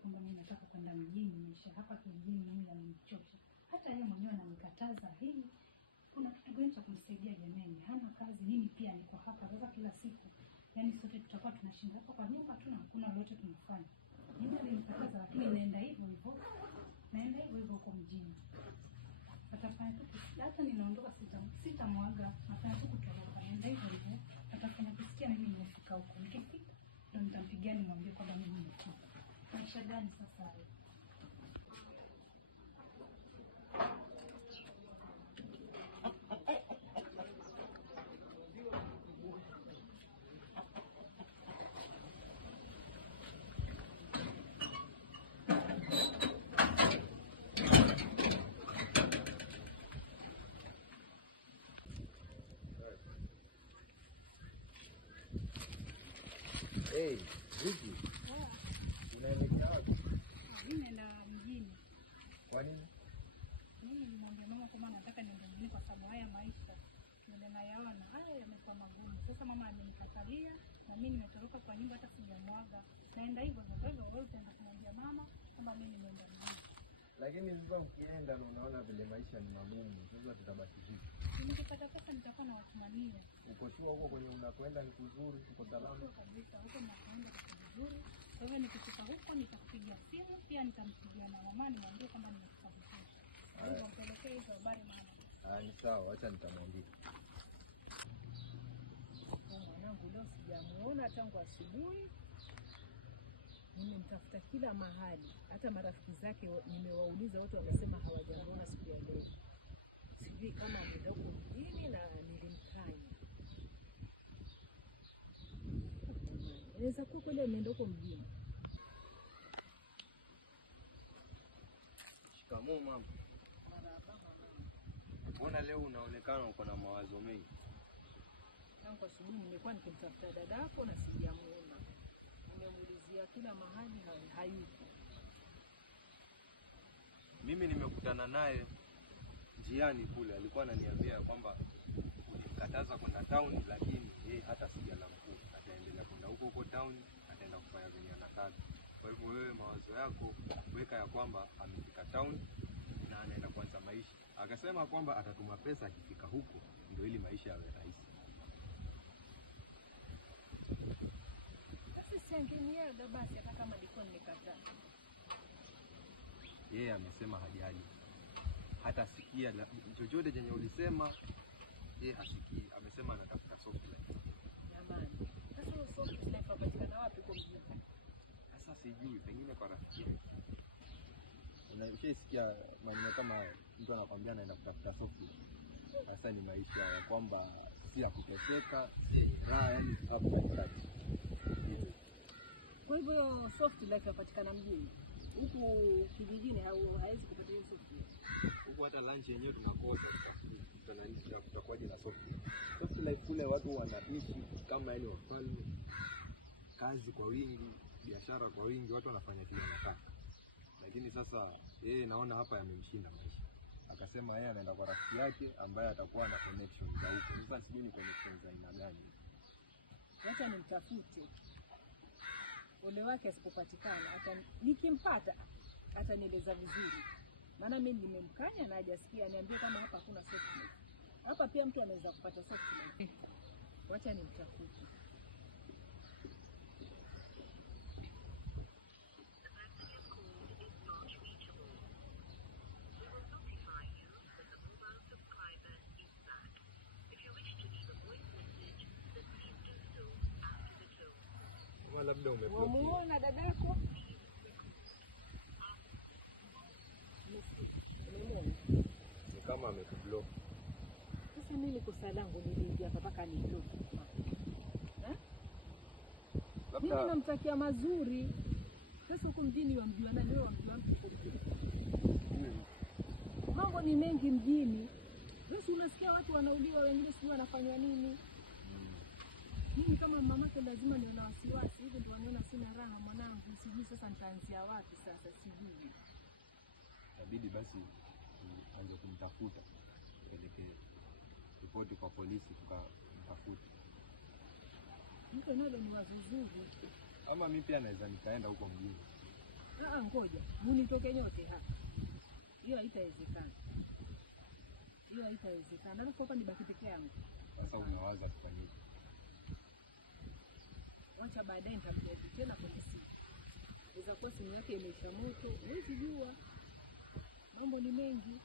kwamba mimi nataka kwenda mjini, maisha hapa kijijini mimi yananichosha. Hata yeye mwenyewe ananikataza hili. Kuna kitu gani cha kumsaidia jamani? Hana kazi, mimi pia niko hapa sasa kila siku. Yaani sote tutakuwa tunashinda hapa kwa nyumba tu na hakuna lolote tunafanya. Mimi nilikataza lakini naenda hivyo hivyo. Naenda hivyo hivyo kwa mjini. Atafanya tu hata ninaondoka sitamwaga, atafanya tu kutoroka. Naenda hivyo hivyo. Atafanya kusikia mimi nimefika huko. Nikifika ndio nitampigia nimwambie kwamba mimi nimefika. Maisha gani sasa hayo? Hey, vipi? Unaelekea wapi? Mimi naenda mjini. Kwa nini? Mimi nimwambia mama kama nataka niende mjini kwa sababu haya maisha tunayaona haya yamekuwa magumu. Sasa mama amenikatalia na mimi nimetoroka kwa nyumba hata sijamwaga. Naenda hivyo hivyo wewe utaenda kumwambia mama kwamba mimi nimeenda mjini. Lakini sasa ukienda unaona vile maisha ni magumu. Sasa tutabaki vipi? Nikipata pesa nitakuwa na wasimamia. Uko tu huko kwenye unakwenda ni kuzuri, uko salama kabisa. Huko nakwenda kwa vizuri. Kwa hivyo nikifika huko nitakupigia simu, pia nitampigia na mama nimwambie kwamba nimefika vizuri. Hivyo mpelekee hizo habari mama. Ni sawa, acha nitamwambia. Mwanangu leo sijamuona tangu asubuhi. Nimemtafuta kila mahali. Hata marafiki zake nimewauliza, wote wamesema hawajamuona siku ya leo. Sijui kama ameenda mjini na nilimkanya. Inaweza kuwa kweli ameenda mjini. Shikamoo mama. Mbona leo unaonekana uko na mawazo mengi? Tangu asubuhi nimekuwa nikimtafuta dadako na sijamuona. Nimemuulizia kila mahali hayupo. Mimi nimekutana naye njiani kule, alikuwa ananiambia kwamba ulimkataza kwenda town, lakini yeye hata sijala mkuu. Ataendelea kwenda huko town, ataenda kufanya venye anataka. Kwa hivyo wewe mawazo yako weka ya kwamba amefika town na anaenda kuanza maisha. Akasema kwamba atatuma pesa akifika huko ndio ili maisha yawe rahisi. Sasa angeniaga basi hata kama nilikuwa nimekataa. Yeye amesema hajali. Hata sikia chochote chenye ulisema, yeye hasikii. Amesema anatafuta soft life. Jamani, sasa soft life inapatikana wapi kwa mjini? Sasa sijui, pengine kwa rafiki. Unasikia maneno kama haya, mtu anakuambia anaenda kutafuta soft life. Sasa ni maisha ya kwamba si ya kuteseka, yani hapo katikati. Kwa hivyo soft life inapatikana mjini. Huku kijijini au haiwezi kupata hiyo soft life. Huko hata lunch yenyewe tunakosa. Tunaishi ya kutakuwaje na soft life. Soft life kule watu wanaishi kama yani wafalme. Kazi kwa wingi, biashara kwa wingi, watu wanafanya kile wanataka. Lakini sasa yeye naona hapa yamemshinda maisha. Akasema yeye anaenda kwa rafiki yake ambaye atakuwa na connection za huko. Sasa sijui ni connection za aina gani. Wacha nimtafute. Ole wake asipopatikana, nikimpata atanieleza vizuri. Maana mimi nimemkanya na hajasikia, niambie kama hapa hakuna soft life. Hapa pia mtu anaweza kupata soft life. Wacha nimtafute. Labda umeblock. Umeona dadako? Ni kama amekublock. Sasa mimi kosa langu niliingia hapa mpaka niblock. Mimi namtakia mazuri. Sasa huko mjini wamjua nani wewe wamjua mtu? Mambo ni mengi mjini. Wewe unasikia watu wanauliwa, wengine sijui wanafanywa nini. Mimi kama mamake lazima niwe na wasiwasi, hivi ndio wanaona sina raha mwanangu, sijui sasa nitaanzia wapi sasa sijui. Inabidi basi anze kumtafuta. Peleke ripoti kwa polisi tukamtafuta. Mtu nalo ni wazo zuri. Ama mimi pia naweza nikaenda huko mjini. Ngoja munitoke nyote hapa, hiyo haitawezekana, hiyo haitawezekana. Alafu hapa nibaki peke yangu. Sasa unawaza tufanyeje? Wacha baadaye nitakuja tena kwenye simu. Inaweza kuwa simu yake imeisha moto, huwezi jua, mambo ni mengi.